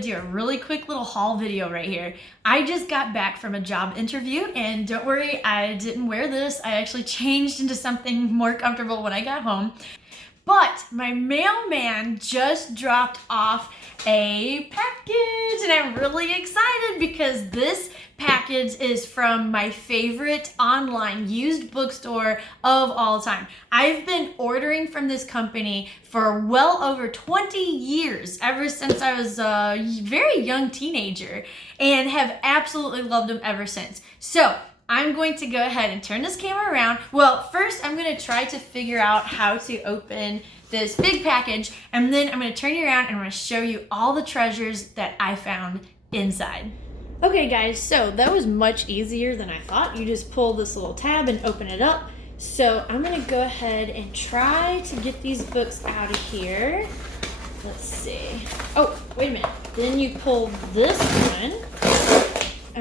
to do a really quick little haul video right here. I just got back from a job interview, and don't worry, I didn't wear this. I actually changed into something more comfortable when I got home. But my mailman just dropped off a package, and I'm really excited because this package is from my favorite online used bookstore of all time. I've been ordering from this company for well over 20 years, ever since I was a very young teenager, and have absolutely loved them ever since. So I'm going to go ahead and turn this camera around. Well, first I'm going to try to figure out how to open this big package, and then I'm going to turn you around and I'm going to show you all the treasures that I found inside. Okay guys, so that was much easier than I thought. You just pull this little tab and open it up. So I'm going to go ahead and try to get these books out of here. Let's see. Oh, wait a minute. Then you pull this one.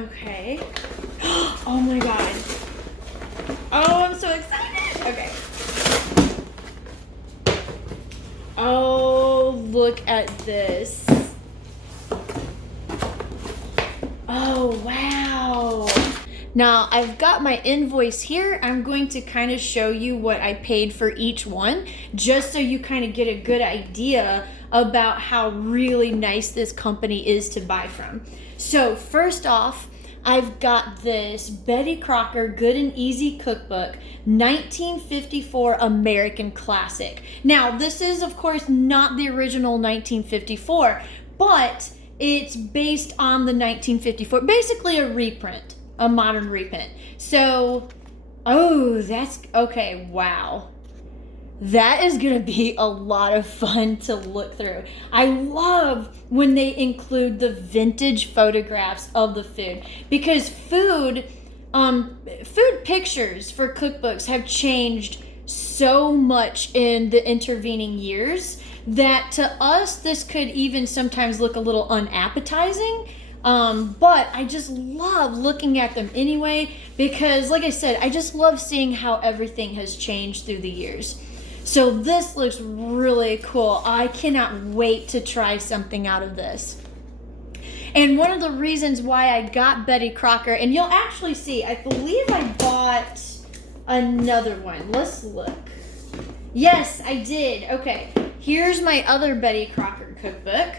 Okay. Oh my god. Oh, I'm so excited. Okay. Oh, look at this. Oh, wow. Now, I've got my invoice here. I'm going to kind of show you what I paid for each one, just so you kind of get a good idea about how really nice this company is to buy from. So, first off, I've got this Betty Crocker Good and Easy Cookbook, 1954 American Classic. Now, this is, of course, not the original 1954, but it's based on the 1954, basically a reprint, a modern reprint. So, oh, that's, okay, wow. That is going to be a lot of fun to look through. I love when they include the vintage photographs of the food, because food pictures for cookbooks have changed so much in the intervening years that to us this could even sometimes look a little unappetizing. But I just love looking at them anyway, because like I said, I just love seeing how everything has changed through the years. So this looks really cool. I cannot wait to try something out of this. And one of the reasons why I got Betty Crocker, and you'll actually see, I believe I bought another one. Let's look. Yes, I did. Okay, here's my other Betty Crocker cookbook.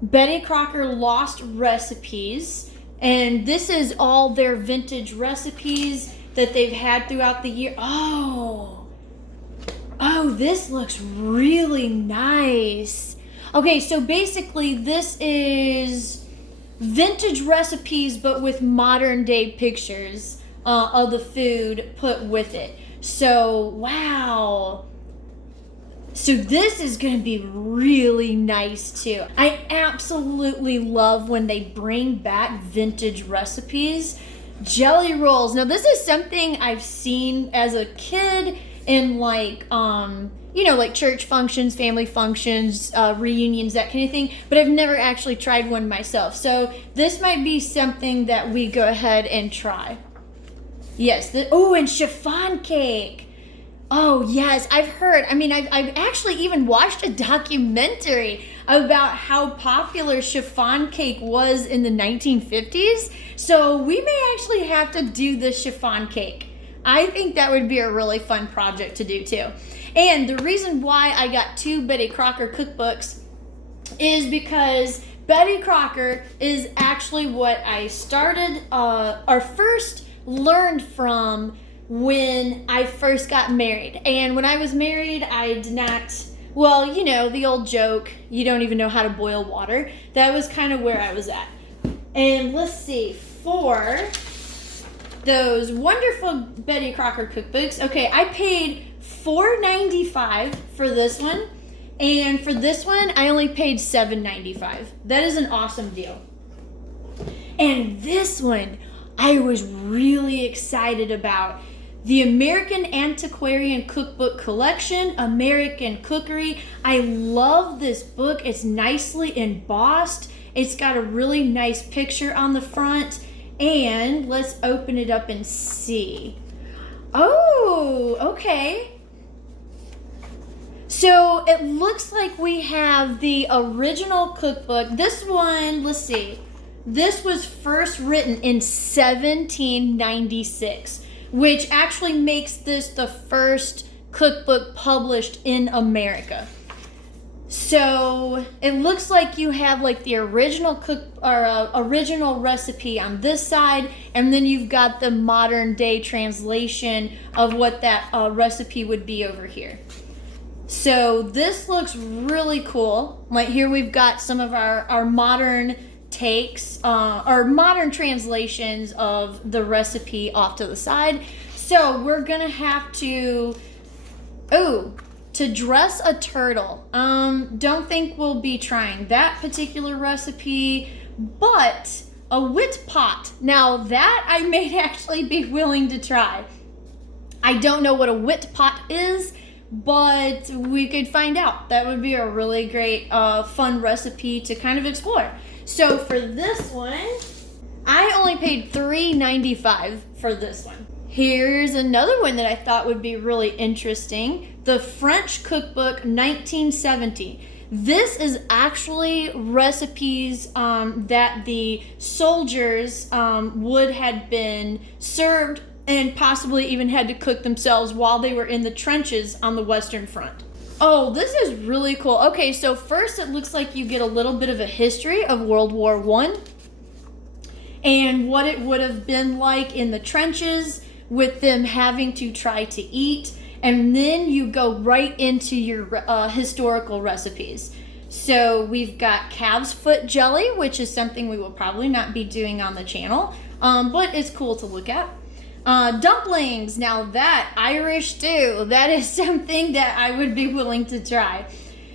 Betty Crocker Lost Recipes. And this is all their vintage recipes that they've had throughout the year. Oh, this looks really nice. Okay, so basically this is vintage recipes, but with modern day pictures of the food put with it. So, wow. So this is going to be really nice too. I absolutely love when they bring back vintage recipes. Jelly rolls. Now this is something I've seen as a kid in like, like church functions, family functions, reunions, that kind of thing. But I've never actually tried one myself. So this might be something that we go ahead and try. Yes. And chiffon cake. Oh, yes. I've heard. I mean, I've actually even watched a documentary about how popular chiffon cake was in the 1950s. So we may actually have to do the chiffon cake. I think that would be a really fun project to do too. And the reason why I got two Betty Crocker cookbooks is because Betty Crocker is actually what I started, or first learned from when I first got married. And when I was married, I did not, the old joke, you don't even know how to boil water. That was kind of where I was at. And let's see, for those wonderful Betty Crocker cookbooks. Okay, I paid $4.95 for this one, and for this one I only paid $7.95. That is an awesome deal. And this one I was really excited about. The American Antiquarian Cookbook Collection, American Cookery. I love this book. It's nicely embossed. It's got a really nice picture on the front. And let's open it up and see. Oh, okay. So it looks like we have the original cookbook. This one, let's see. This was first written in 1796, which actually makes this the first cookbook published in America. So it looks like you have like the original original recipe on this side, and then you've got the modern day translation of what that recipe would be over here. So this looks really cool. Like here we've got some of our modern takes, our modern translations of the recipe off to the side. So we're gonna have to, to dress a turtle. Don't think we'll be trying that particular recipe, but a wit pot. Now that I may actually be willing to try. I don't know what a wit pot is, but we could find out. That would be a really great, fun recipe to kind of explore. So for this one, I only paid $3.95 for this one. Here's another one that I thought would be really interesting. The French Cookbook 1970. This is actually recipes that the soldiers would have been served and possibly even had to cook themselves while they were in the trenches on the Western Front. Oh, this is really cool. Okay, so first it looks like you get a little bit of a history of World War I and what it would have been like in the trenches with them having to try to eat. And then you go right into your historical recipes. So we've got calf's foot jelly, which is something we will probably not be doing on the channel, but it's cool to look at. Dumplings, now that Irish stew, that is something that I would be willing to try.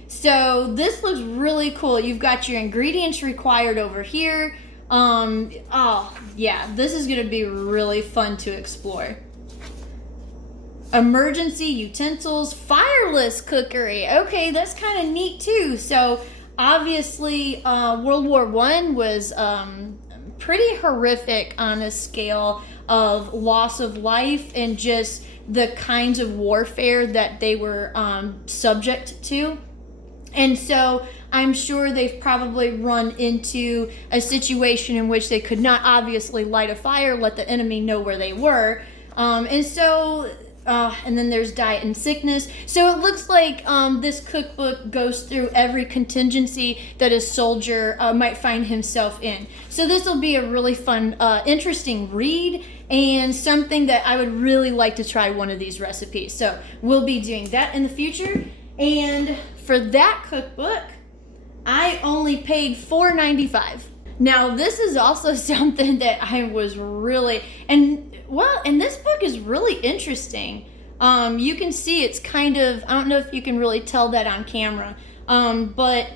So this looks really cool. You've got your ingredients required over here. Oh yeah, this is gonna be really fun to explore. Emergency utensils, fireless cookery. Okay, that's kind of neat too. So obviously World War I was pretty horrific on a scale of loss of life and just the kinds of warfare that they were subject to. And so I'm sure they've probably run into a situation in which they could not obviously light a fire, let the enemy know where they were. And then there's diet and sickness. So it looks like this cookbook goes through every contingency that a soldier might find himself in. So this will be a really fun, interesting read and something that I would really like to try one of these recipes. So we'll be doing that in the future. And for that cookbook, I only paid $4.95. Now this is also something that I was really, and this book is really interesting. You can see it's kind of, I don't know if you can really tell that on camera, but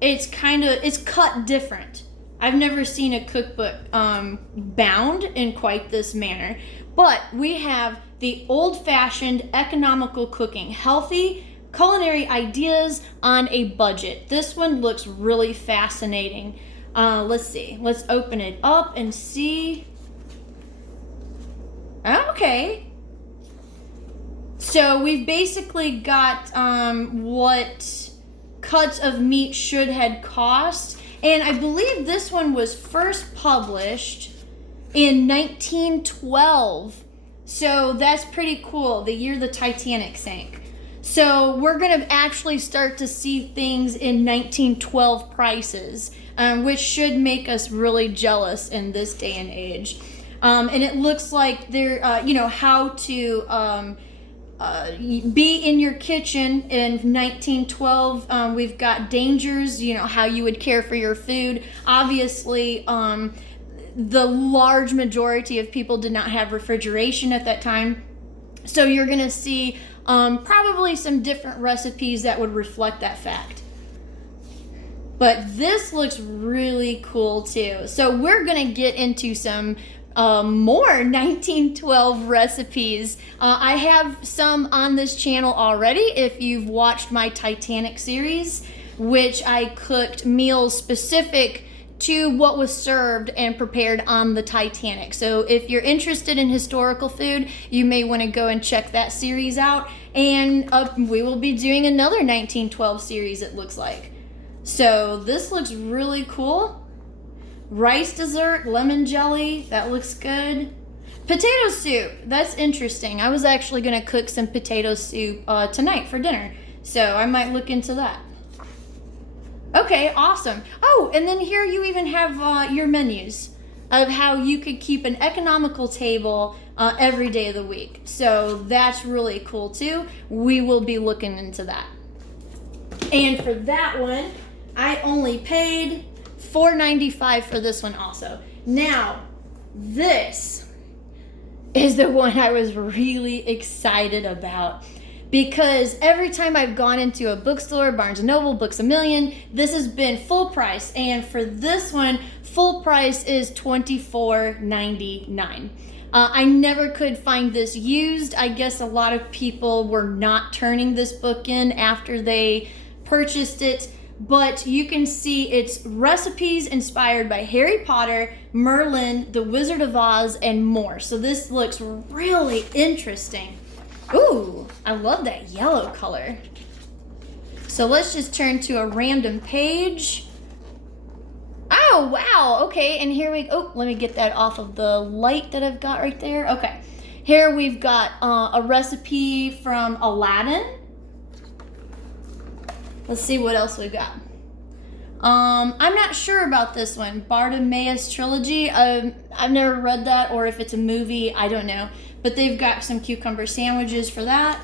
it's cut different. I've never seen a cookbook bound in quite this manner. But we have the old-fashioned economical cooking, healthy culinary ideas on a budget. This one looks really fascinating. Let's see. Let's open it up and see. Okay. So we've basically got what cuts of meat should had cost. And I believe this one was first published in 1912. So that's pretty cool, the year the Titanic sank. So we're going to actually start to see things in 1912 prices, which should make us really jealous in this day and age. And it looks like they're, how to be in your kitchen in 1912. We've got dangers, how you would care for your food. Obviously, the large majority of people did not have refrigeration at that time. So you're going to see probably some different recipes that would reflect that fact. But this looks really cool too. So we're going to get into some more 1912 recipes. I have some on this channel already if you've watched my Titanic series, which I cooked meals specific to what was served and prepared on the Titanic. So if you're interested in historical food, you may want to go and check that series out. And we will be doing another 1912 series, it looks like. So this looks really cool. Rice dessert, lemon jelly, that looks good. Potato soup, that's interesting. I was actually going to cook some potato soup tonight for dinner. So I might look into that. Okay, awesome. Oh, and then here you even have your menus of how you could keep an economical table every day of the week. So that's really cool too. We will be looking into that. And for that one, I only paid $4.95 for this one also. Now, this is the one I was really excited about. Because every time I've gone into a bookstore, Barnes & Noble, Books A Million, this has been full price. And for this one, full price is $24.99. I never could find this used. I guess a lot of people were not turning this book in after they purchased it. But you can see it's recipes inspired by Harry Potter, Merlin, The Wizard of Oz, and more. So this looks really interesting. Ooh, I love that yellow color. So let's just turn to a random page. Oh, wow. Okay, and here we go. Oh, let me get that off of the light that I've got right there. Okay, here we've got a recipe from Aladdin. Let's see what else we've got. I'm not sure about this one. Bartimaeus Trilogy. I've never read that, or if it's a movie, I don't know. But they've got some cucumber sandwiches for that.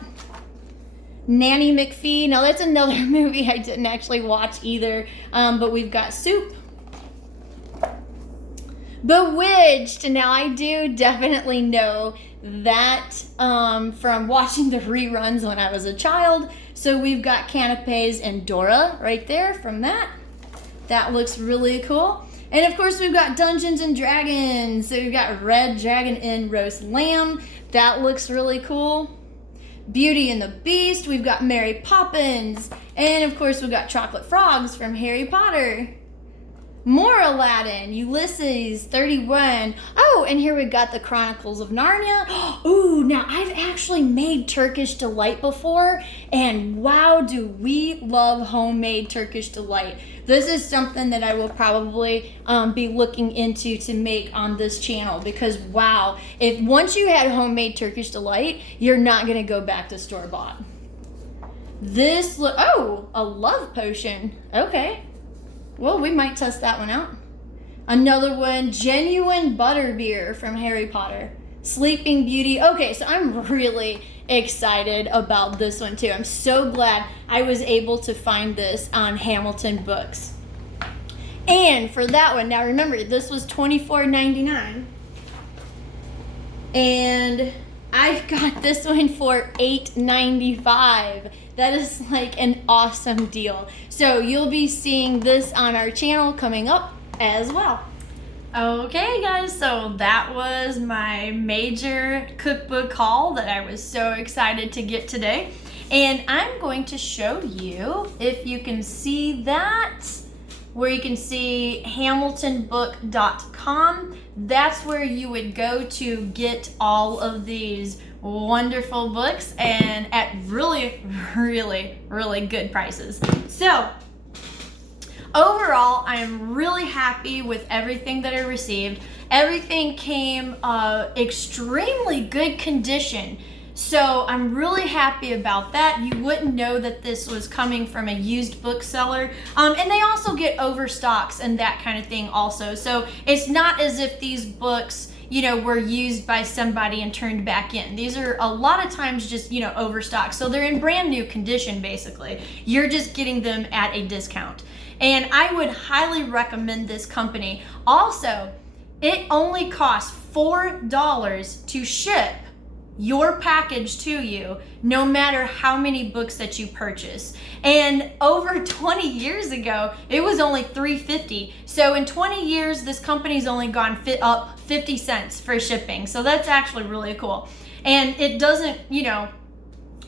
Nanny McPhee. Now that's another movie I didn't actually watch either. But we've got soup. Bewitched. Now I do definitely know that from watching the reruns when I was a child. So we've got canapes and Dora right there from that. That looks really cool. And of course we've got Dungeons and Dragons. So we've got Red Dragon Inn roast lamb. That looks really cool. Beauty and the Beast. We've got Mary Poppins. And of course we've got chocolate frogs from Harry Potter. More Aladdin, Ulysses 31. Oh, and here we've got the Chronicles of Narnia. Ooh, now I've actually made Turkish Delight before, and wow, do we love homemade Turkish Delight. This is something that I will probably be looking into to make on this channel, because wow, if once you had homemade Turkish Delight, you're not gonna go back to store-bought. This a love potion. Okay. Well, we might test that one out. Another one, genuine butterbeer from Harry Potter. Sleeping Beauty. Okay, so I'm really excited about this one too. I'm so glad I was able to find this on Hamilton Books. And for that one, now remember, this was $24.99. And I've got this one for $8.95. That is like an awesome deal. So you'll be seeing this on our channel coming up as well. Okay guys, so that was my major cookbook haul that I was so excited to get today. And I'm going to show you, if you can see that, where you can see hamiltonbook.com. That's where you would go to get all of these wonderful books, and at really, really, really good prices. So overall, I'm really happy with everything that I received. Everything came extremely good condition. So I'm really happy about that. You wouldn't know that this was coming from a used bookseller. And they also get overstocks and that kind of thing also. So it's not as if these books, you know, were used by somebody and turned back in. These are a lot of times just, you know, overstocked. So they're in brand new condition, basically. You're just getting them at a discount. And I would highly recommend this company. Also, it only costs $4 to ship your package to you, no matter how many books that you purchase. And over 20 years ago, it was only $3.50. So in 20 years, this company's only gone up 50 cents for shipping. So that's actually really cool. And it doesn't, you know,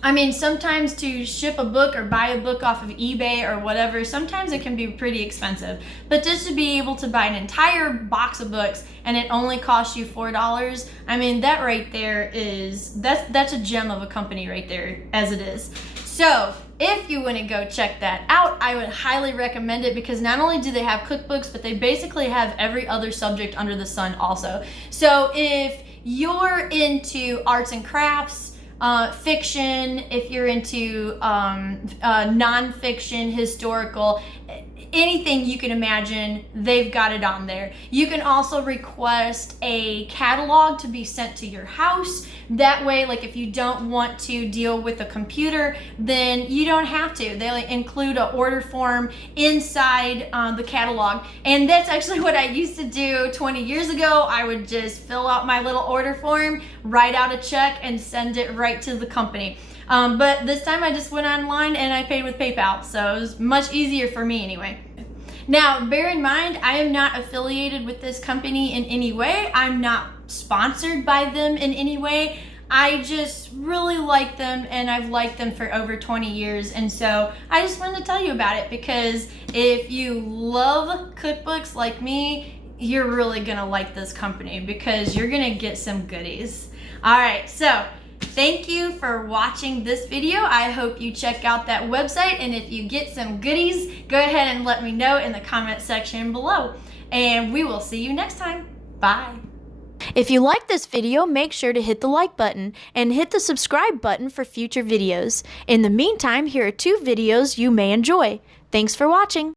I mean, sometimes to ship a book or buy a book off of eBay or whatever, sometimes it can be pretty expensive. But just to be able to buy an entire box of books and it only costs you $4, I mean, that right there that's a gem of a company right there as it is. So if you want to go check that out, I would highly recommend it, because not only do they have cookbooks, but they basically have every other subject under the sun also. So if you're into arts and crafts, fiction, if you're into nonfiction, historical, anything you can imagine, they've got it on there. You can also request a catalog to be sent to your house. That way, like if you don't want to deal with a computer, then you don't have to. They'll include an order form inside the catalog. And that's actually what I used to do 20 years ago. I would just fill out my little order form, write out a check, and send it right to the company. But this time I just went online and I paid with PayPal, so it was much easier for me anyway. Now, bear in mind, I am not affiliated with this company in any way. I'm not sponsored by them in any way. I just really like them, and I've liked them for over 20 years, and so I just wanted to tell you about it, because if you love cookbooks like me, you're really gonna like this company, because you're gonna get some goodies. All right, so thank you for watching this video. I hope you check out that website, and if you get some goodies, go ahead and let me know in the comment section below. And we will see you next time. Bye. If you like this video, make sure to hit the like button and hit the subscribe button for future videos. In the meantime, here are 2 videos you may enjoy. Thanks for watching.